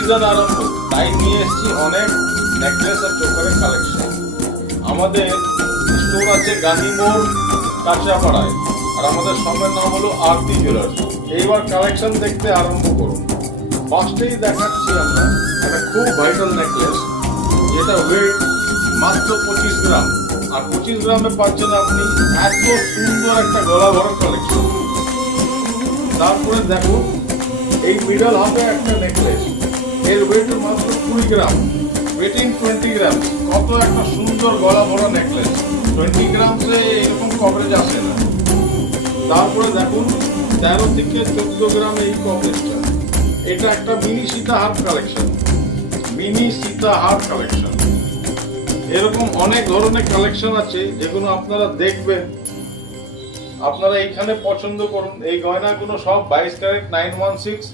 Season আরম্ভ, তাই নিয়ে এসেছি অনেক নেকলেস আর চোকারের কালেকশন। আমাদের স্টোর আছে গান্ধী মোড়, কাঁচরাপাড়ায়, আর আমাদের সঙ্গের নাম হলো আরতি জুয়েলার্স। এইবার কালেকশন দেখতে আরম্ভ করুন। ফার্স্টেই দেখাচ্ছি আমরা একটা খুব ভাইটাল নেকলেস, যেটা ওয়েট মাত্র 25 গ্রাম, আর 25 গ্রামে পাচ্ছেন আপনি এত সুন্দর একটা গলা ভরা কালেকশন। তারপরে দেখুন এই মিডল হাফে একটা নেকলেস, এর ওয়েট মাত্র 20 গ্রাম, ওয়েটিং 20 গ্রাম। কত একটা সুন্দর গলা ভরা নেকলেস, 20 গ্রামসে এরকম কভারেজ আসে না। তারপরে দেখুন 13 থেকে 14 গ্রাম এই কভারেজটা, এটা একটা মিনি সীতা হার কালেকশন, মিনি সীতা হার কালেকশন। এরকম অনেক ধরনের কালেকশন আছে যেগুলো আপনারা দেখবেন, আপনারা এইখানে পছন্দ করুন। এই গয়নাগুলো সব 22 ক্যারেট 916